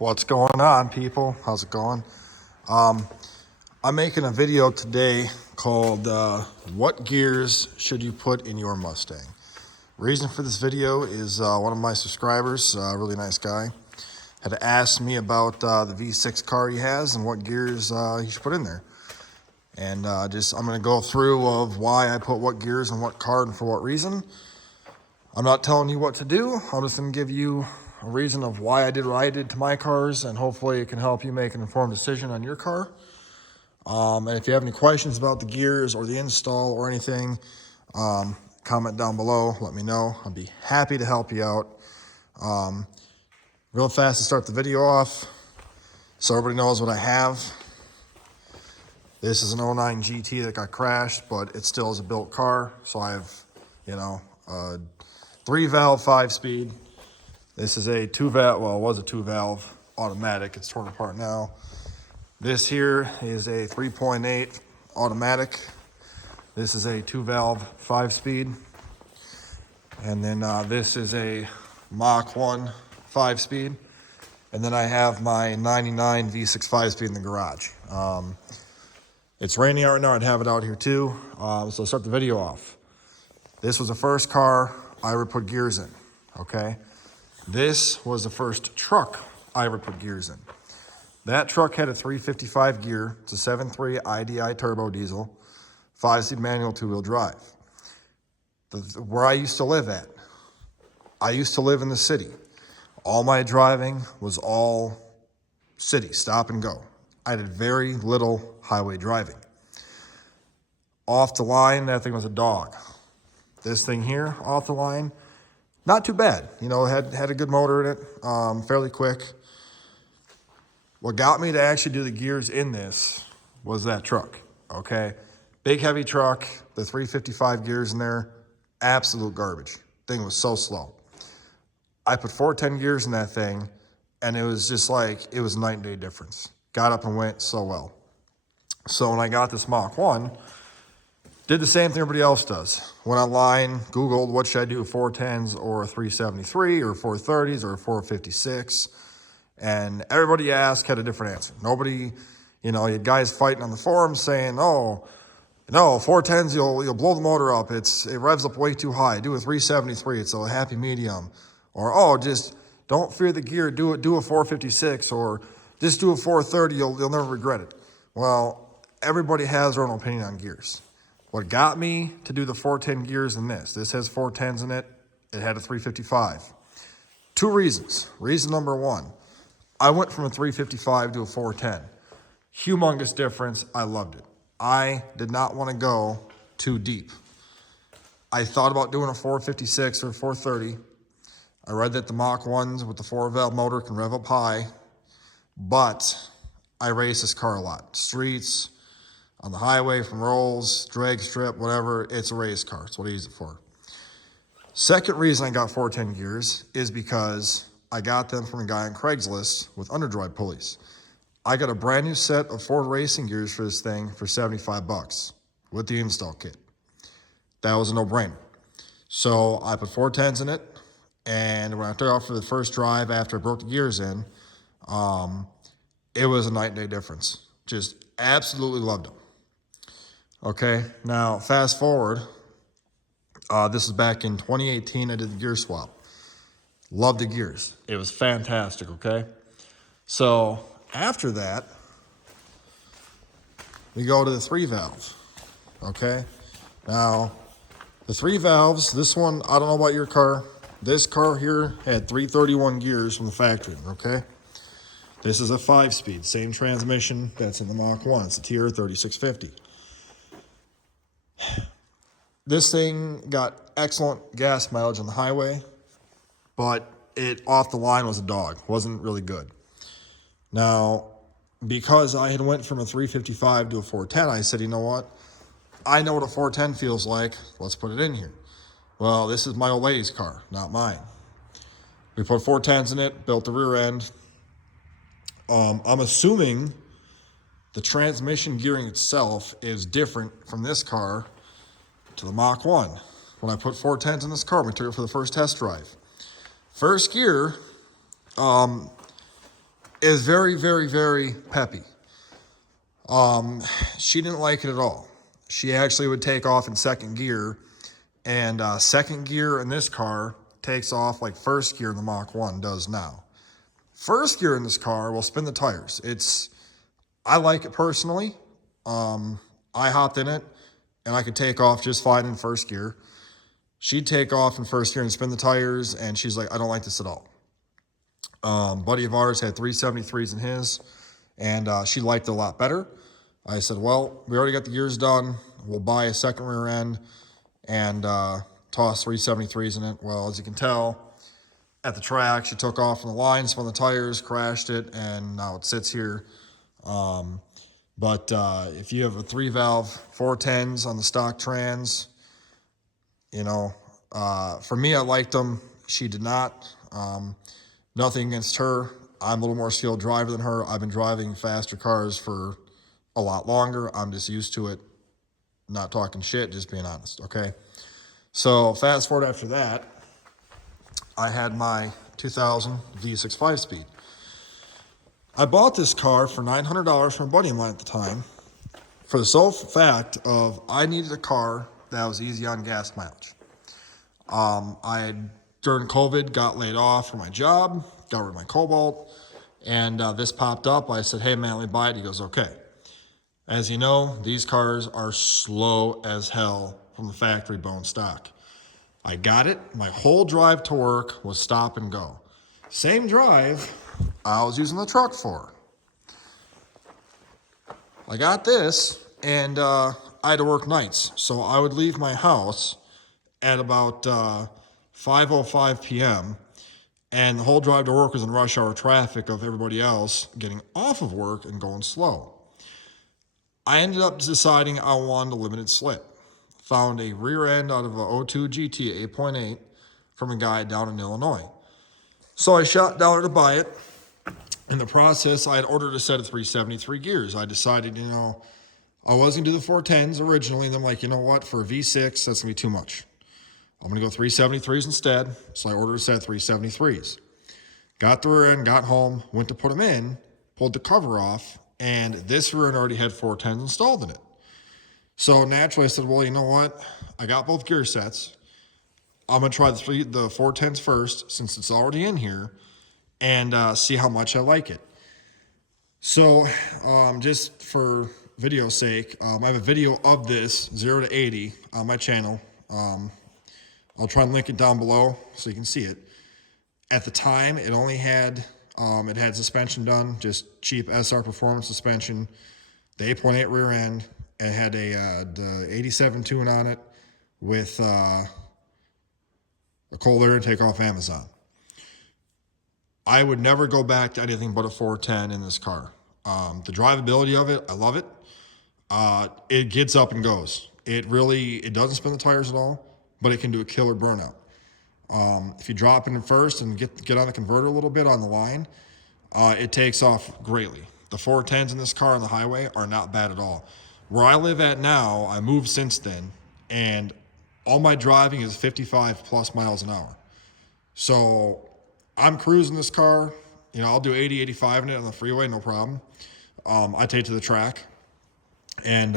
What's going on, people? How's it going? I'm making a video today called What Gears Should You Put in Your Mustang? Reason for this video is one of my subscribers, a really nice guy, had asked me about the V6 car he has and what gears he should put in there. And I'm going to go through of why I put what gears in what car and for what reason. I'm not telling you what to do. I'm just going to give you a reason of why I did what I did to my cars, and hopefully it can help you make an informed decision on your car. And if you have any questions about the gears or the install or anything, comment down below, let me know. I'd be happy to help you out. Real fast to start the video off, so everybody knows what I have. This is an 09 GT that got crashed, but it still is a built car. So I have, a 3-valve 5-speed. This is a 2-valve, well, it was a 2-valve automatic. It's torn apart now. This here is a 3.8 automatic. This is a 2-valve 5-speed. And then this is a Mach 1 5-speed. And then I have my 99 V6 5-speed in the garage. It's raining out right now. I'd have it out here too. So I'll start the video off. This was the first car I ever put gears in, okay? This was the first truck I ever put gears in. That truck had a 355 gear. It's a 7.3 IDI turbo diesel, 5-speed manual 2-wheel drive. Where I used to live at, I used to live in the city. All my driving was all city, stop and go. I did very little highway driving. Off the line, that thing was a dog. This thing here, off the line, not too bad. Had a good motor in it, fairly quick. What got me to actually do the gears in this was that truck, okay? Big, heavy truck, the 355 gears in there, absolute garbage. Thing was so slow. I put 410 gears in that thing, and it was just like, it was night and day difference. Got up and went so well. So when I got this Mach 1, did the same thing everybody else does. Went online, Googled what should I do, 410s or a 373 or 430s or a 456. And everybody asked had a different answer. Nobody, you had guys fighting on the forums saying, oh, no, 410s, you'll blow the motor up. It revs up way too high. Do a 373, it's a happy medium. Or, oh, just don't fear the gear, do a 456, or just do a 430, you'll never regret it. Well, everybody has their own opinion on gears. What got me to do the 410 gears in this has 410s in it. It had a 355. Two reasons. Reason number one, I went from a 355 to a 410. Humongous difference. I loved it. I did not want to go too deep. I thought about doing a 456 or 430. I read that the Mach 1s with the 4-valve motor can rev up high, but I race this car a lot. Streets, on the highway, from rolls, drag strip, whatever, it's a race car. It's what I use it for. Second reason I got 410 gears is because I got them from a guy on Craigslist with underdrive pulleys. I got a brand new set of Ford racing gears for this thing for 75 bucks with the install kit. That was a no-brainer. So I put 410s in it, and when I took off for the first drive after I broke the gears in, it was a night and day difference. Just absolutely loved them. Okay, now fast forward. This is back in 2018. I did the gear swap. Loved the gears. It was fantastic, okay? So after that, we go to the 3-valve, okay? Now, the 3 valves, this one, I don't know about your car. This car here had 331 gears from the factory, okay? This is a 5-speed, same transmission that's in the Mach 1. It's a TR 3650. This thing got excellent gas mileage on the highway, but it off the line was a dog. Wasn't really good. Now, because I had went from a 355 to a 410, I said, you know what? I know what a 410 feels like. Let's put it in here. Well, this is my old lady's car, not mine. We put 410s in it, built the rear end. I'm assuming the transmission gearing itself is different from this car to the Mach 1. When I put 410s in this car, we took it for the first test drive. First gear, is very, very, very peppy. She didn't like it at all. She actually would take off in second gear, and second gear in this car takes off like first gear in the Mach 1 does now. First gear in this car will spin the tires. I like it personally. I hopped in it, and I could take off just fine in first gear. She'd take off in first gear and spin the tires, and she's like, I don't like this at all. Buddy of ours had 373s in his, and she liked it a lot better. I said, well, we already got the gears done. We'll buy a second rear end and toss 373s in it. Well, as you can tell, at the track, she took off from the line, spun the tires, crashed it, and now it sits here. But if you have a 3-valve 410s on the stock trans, you know, for me, I liked them. She did not. Nothing against her. I'm a little more skilled driver than her. I've been driving faster cars for a lot longer. I'm just used to it. Not talking shit, just being honest, okay? So fast forward after that, I had my 2000 V6 5-speed. I bought this car for $900 from a buddy of mine at the time for the sole fact of I needed a car that was easy on gas mileage. During COVID, got laid off from my job, got rid of my Cobalt, and this popped up. I said, hey, man, let me buy it. He goes, okay. As you know, these cars are slow as hell from the factory bone stock. I got it. My whole drive to work was stop and go. Same drive I was using the truck for. I got this, and I had to work nights. So I would leave my house at about 5:05 p.m., and the whole drive to work was in rush hour traffic of everybody else getting off of work and going slow. I ended up deciding I wanted a limited slip. Found a rear end out of a 02 GT 8.8 from a guy down in Illinois. So I shot down there to buy it. In the process, I had ordered a set of 373 gears. I decided, I was going to do the 410s originally, and I'm like, you know what, for a V6, that's going to be too much. I'm going to go 373s instead. So I ordered a set of 373s. Got the rear end, got home, went to put them in, pulled the cover off, and this rear end already had 410s installed in it. So naturally I said, well, you know what? I got both gear sets. I'm going to try the 410s first since it's already in here and see how much I like it. So just for video's sake, I have a video of this 0 to 80 on my channel. I'll try and link it down below so you can see it. At the time, it only had, it had suspension done, just cheap SR Performance suspension, the 8.8 rear end. It had the 87 tune on it with a cold air intake off Amazon. I would never go back to anything but a 410 in this car. The drivability of it, I love it. It gets up and goes. It doesn't spin the tires at all, but it can do a killer burnout. If you drop it in first and get on the converter a little bit on the line, it takes off greatly. The 410s in this car on the highway are not bad at all. Where I live at now, I moved since then, and all my driving is 55 plus miles an hour. So I'm cruising this car. I'll do 80, 85 in it on the freeway, no problem. I take it to the track, and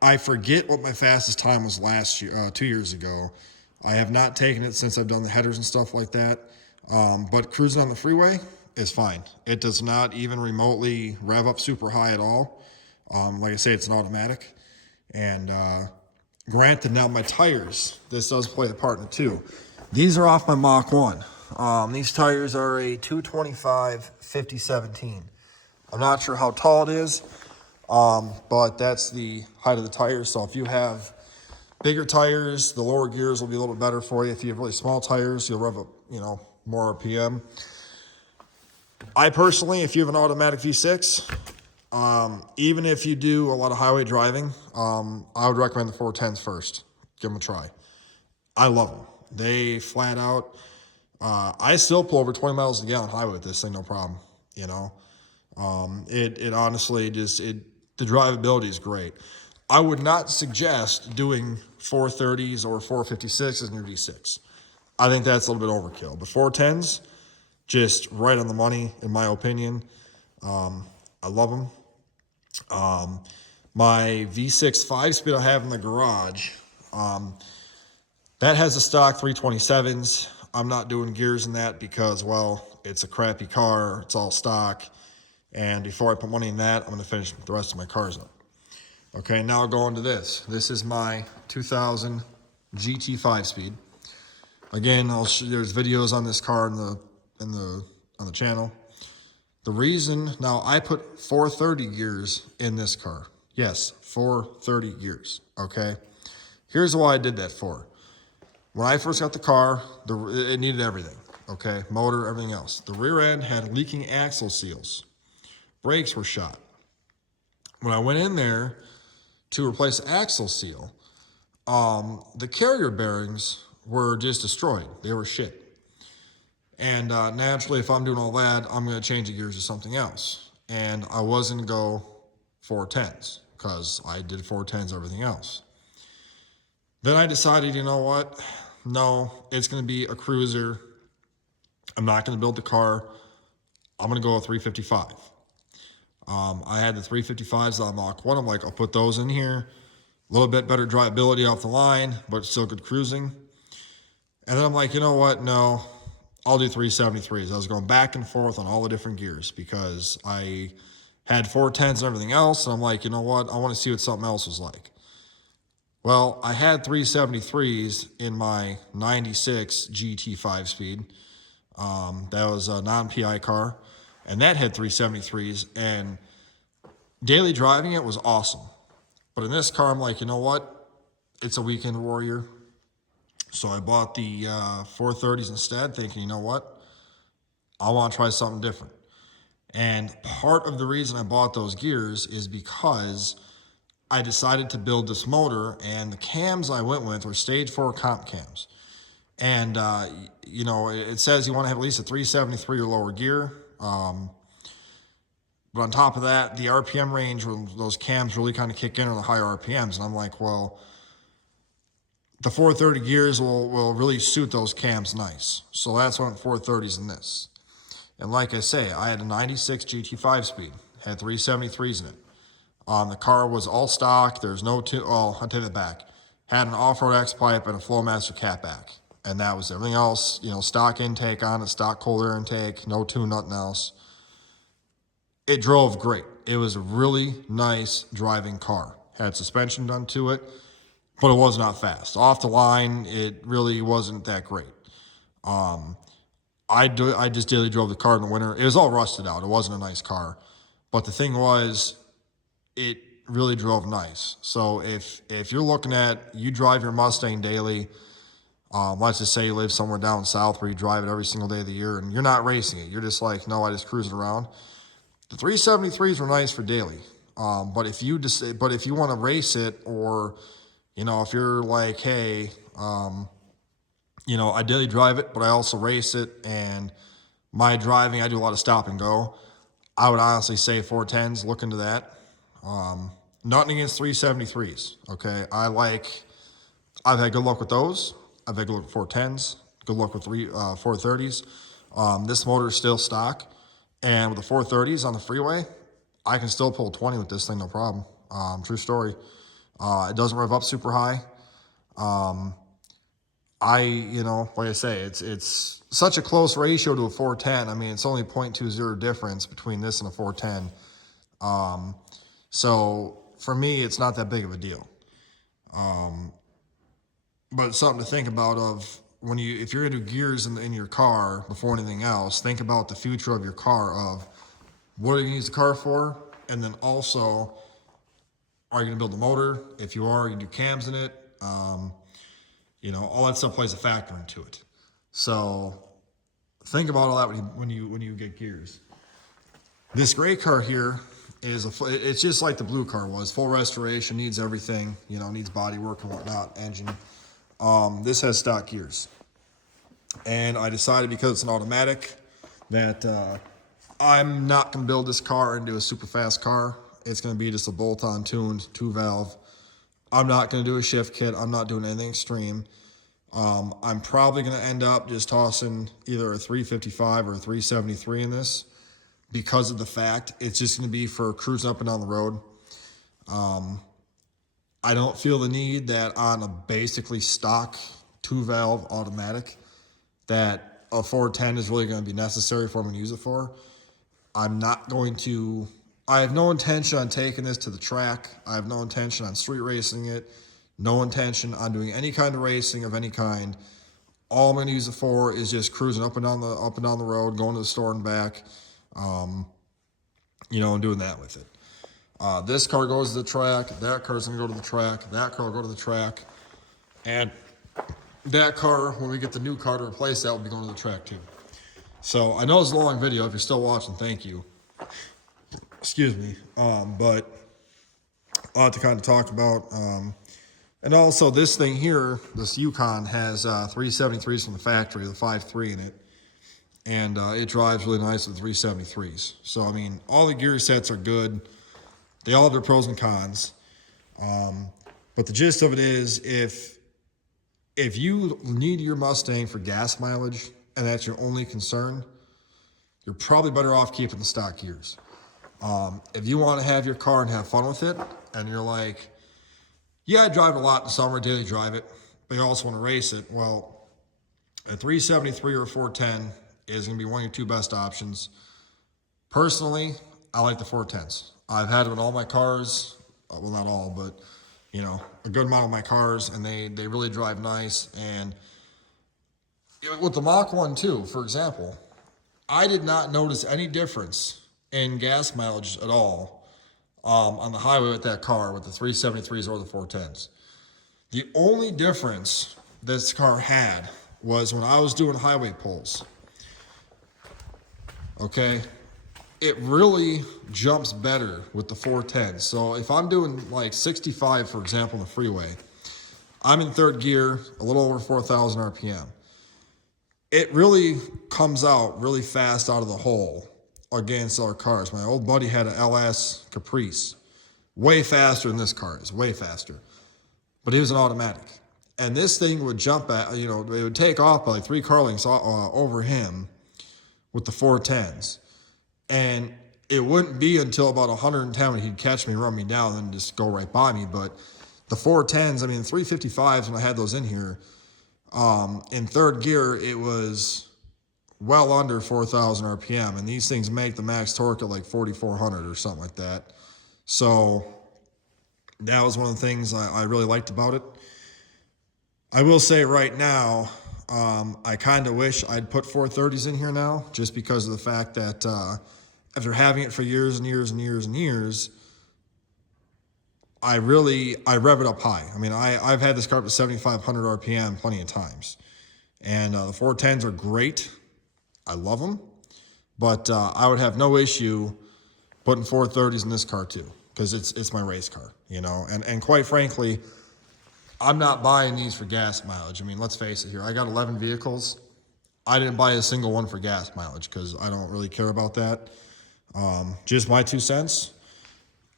I forget what my fastest time was last year, 2 years ago. I have not taken it since I've done the headers and stuff like that. But cruising on the freeway is fine. It does not even remotely rev up super high at all. Like I say, it's an automatic. And granted, now my tires, this does play the part in it too. These are off my Mach 1. These tires are a 225 50/17. I'm not sure how tall it is, but that's the height of the tires. So if you have bigger tires, the lower gears will be a little bit better for you. If you have really small tires, you'll rev up, more RPM. I personally, if you have an automatic V6, even if you do a lot of highway driving, I would recommend the 410s first. Give them a try. I love them. They flat out, I still pull over 20 miles a gallon highway with this thing, no problem. It honestly the drivability is great. I would not suggest doing 430s or 456s in your V6. I think that's a little bit overkill. The 410s, just right on the money, in my opinion. I love them. My V6 5-speed I have in the garage, that has a stock 327s. I'm not doing gears in that because, well, it's a crappy car. It's all stock. And before I put money in that, I'm going to finish the rest of my cars up. Okay, now I'll go into this. This is my 2000 GT 5-speed. Again, there's videos on this car on the channel. The reason, now I put 430 gears in this car. Yes, 430 gears, okay? Here's why I did that for. When I first got the car, it needed everything, okay? Motor, everything else. The rear end had leaking axle seals. Brakes were shot. When I went in there to replace the axle seal, the carrier bearings were just destroyed. They were shit. And naturally, if I'm doing all that, I'm going to change the gears to something else. And I wasn't going to go 410s because I did 410s everything else. Then I decided, you know what? No, it's going to be a cruiser. I'm not going to build the car. I'm going to go with 355. I had the 355s on Mach 1. I'm like, I'll put those in here. A little bit better drivability off the line, but still good cruising. And then I'm like, you know what? No, I'll do 373s. I was going back and forth on all the different gears because I had 410s and everything else. And I'm like, you know what? I want to see what something else was like. Well, I had 373s in my 96 GT 5-speed. That was a non-PI car. And that had 373s. And daily driving it was awesome. But in this car, I'm like, you know what? It's a weekend warrior. So I bought the 430s instead, thinking, you know what? I want to try something different. And part of the reason I bought those gears is because I decided to build this motor, and the cams I went with were stage 4 comp cams. And, you know, it says you want to have at least a 373 or lower gear. But on top of that, the RPM range where those cams really kind of kick in on the higher RPMs. And I'm like, well, the 430 gears will really suit those cams nice. So that's why I'm 430s in this. And like I say, I had a 96 GT 5-speed, had 373s in it. The car was all stock. There's no I'll take it back. Had an off-road X-pipe and a Flowmaster catback. And that was everything else, you know, stock intake on it, stock cold air intake, no tune, nothing else. It drove great. It was a really nice driving car. Had suspension done to it, but it was not fast. Off the line, it really wasn't that great. I just daily drove the car in the winter. It was all rusted out. It wasn't a nice car. But the thing was, it really drove nice. So if you're looking at, you drive your Mustang daily, let's just say you live somewhere down south where you drive it every single day of the year and you're not racing it. You're just like, no, I just cruise it around. The 373s were nice for daily. But if you want to race it, or, you know, if you're like, hey, you know, I daily drive it, but I also race it, and my driving, I do a lot of stop and go, I would honestly say 410s, look into that. Nothing against 373s, okay? I've had good luck with those. I've had good luck with 410s, good luck with 430s. This motor is still stock, and with the 430s on the freeway, I can still pull 20 with this thing, no problem. True story. It doesn't rev up super high. You know, like I say, it's such a close ratio to a 410. I mean, it's only 0.20 difference between this and a 410. So for me, it's not that big of a deal. But it's something to think about of if you're gonna do gears in your car before anything else, think about the future of your car of what are you gonna use the car for? And then also, are you gonna build the motor? If you are, you do cams in it. You know, all that stuff plays a factor into it. So think about all that when you get gears. This gray car here it's just like the blue car was, full restoration, needs everything, you know, needs body work and whatnot, engine. This has stock gears. And I decided, because it's an automatic, that I'm not gonna build this car into a super fast car. It's gonna be just a bolt-on tuned 2-valve. I'm not going to do a shift kit. I'm not doing anything extreme. I'm probably going to end up just tossing either a 355 or a 373 in this because of the fact it's just going to be for cruising up and down the road. I don't feel the need that on a basically stock 2-valve automatic that a 410 is really going to be necessary for me to use it for. I have no intention on taking this to the track. I have no intention on street racing it. No intention on doing any kind of racing of any kind. All I'm going to use it for is just cruising up and down the road, going to the store and back, and doing that with it. This car goes to the track. That car's going to go to the track. That car will go to the track. And that car, when we get the new car to replace that, will be going to the track too. So I know it's a long video. If you're still watching, thank you. Excuse me. But a lot to kind of talk about. And also this thing here, this Yukon has 373s from the factory, the 5.3 in it. And it drives really nice with 373s. So, I mean, all the gear sets are good. They all have their pros and cons. But the gist of it is, if you need your Mustang for gas mileage and that's your only concern, you're probably better off keeping the stock gears. If you want to have your car and have fun with it, and you're like, yeah, I drive a lot in the summer, daily drive it, but you also want to race it, well, a 373 or a 410 is going to be one of your two best options. Personally, I like the 410s. I've had it in all my cars, well, not all, but, a good amount of my cars, and they really drive nice. And with the Mach 1 too, for example, I did not notice any difference in gas mileage at all on the highway with that car, with the 373s or the 410s. The only difference this car had was when I was doing highway pulls. Okay, it really jumps better with the 410. So if I'm doing like 65, for example, on the freeway, I'm in third gear, a little over 4,000 RPM. It really comes out really fast out of the hole against our cars. My old buddy had an LS Caprice, way faster than this car is, way faster. But it was an automatic. And this thing would jump at, it would take off by like 3 car lengths over him with the 410s. And it wouldn't be until about 110 when he'd catch me, run me down, and just go right by me. But the 410s, 355s, when I had those in here, in third gear, it was well under 4,000 RPM. And these things make the max torque at like 4,400 or something like that. So that was one of the things I really liked about it. I will say right now, I kind of wish I'd put 430s in here now, just because of the fact that after having it for years and years and years and years, I rev it up high. I've had this car up to 7,500 RPM plenty of times. And the 410s are great. I love them. But I would have no issue putting 430s in this car too, because it's my race car, And quite frankly, I'm not buying these for gas mileage. Let's face it here. I got 11 vehicles. I didn't buy a single one for gas mileage because I don't really care about that. Just my 2 cents.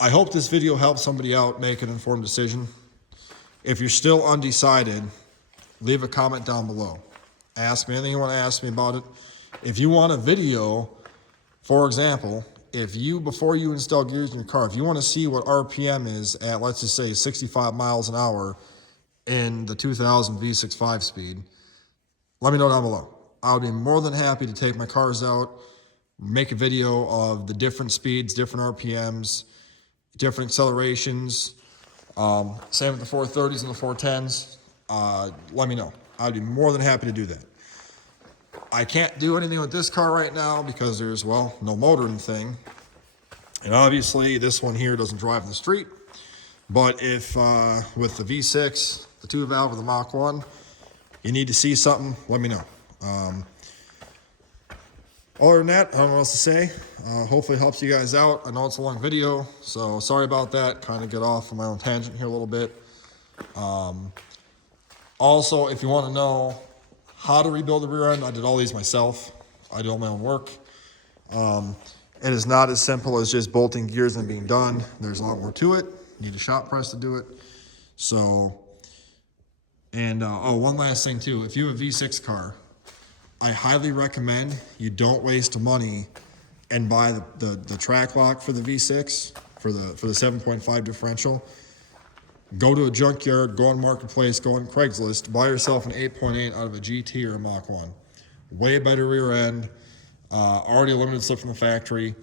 I hope this video helps somebody out make an informed decision. If you're still undecided, leave a comment down below. Ask me anything you want to ask me about it. If you want a video, for example, before you install gears in your car, if you want to see what RPM is at, let's just say 65 miles an hour in the 2000 V6 5-speed, let me know down below. I'll be more than happy to take my cars out, make a video of the different speeds, different RPMs, different accelerations. Same with the 430s and the 410s. Let me know. I'd be more than happy to do that. I can't do anything with this car right now because there's, no motor in the thing. And obviously this one here doesn't drive in the street. But if with the V6, the 2-valve or the Mach 1, you need to see something, let me know. Other than that, I don't know what else to say. Hopefully it helps you guys out. I know it's a long video, so sorry about that. Kind of get off on my own tangent here a little bit. Also, if you want to know how to rebuild the rear end, I did all these myself. I did all my own work. It is not as simple as just bolting gears and being done. There's a lot more to it. You need a shop press to do it. So And oh, one last thing too. If you have a V6 car, I highly recommend you don't waste money and buy the track lock for the V6 for the 7.5 differential. Go to a junkyard, go on Marketplace, go on Craigslist, buy yourself an 8.8 out of a GT or a Mach 1. Way better rear end, already limited slip from the factory,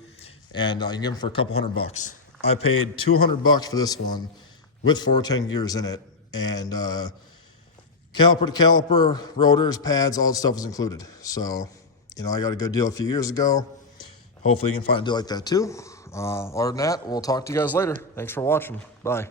and you can get them for a couple $100. I paid $200 for this one with 410 gears in it, and caliper to caliper, rotors, pads, all that stuff was included. So, you know, I got a good deal a few years ago. Hopefully you can find a deal like that too. Other than that, we'll talk to you guys later. Thanks for watching. Bye.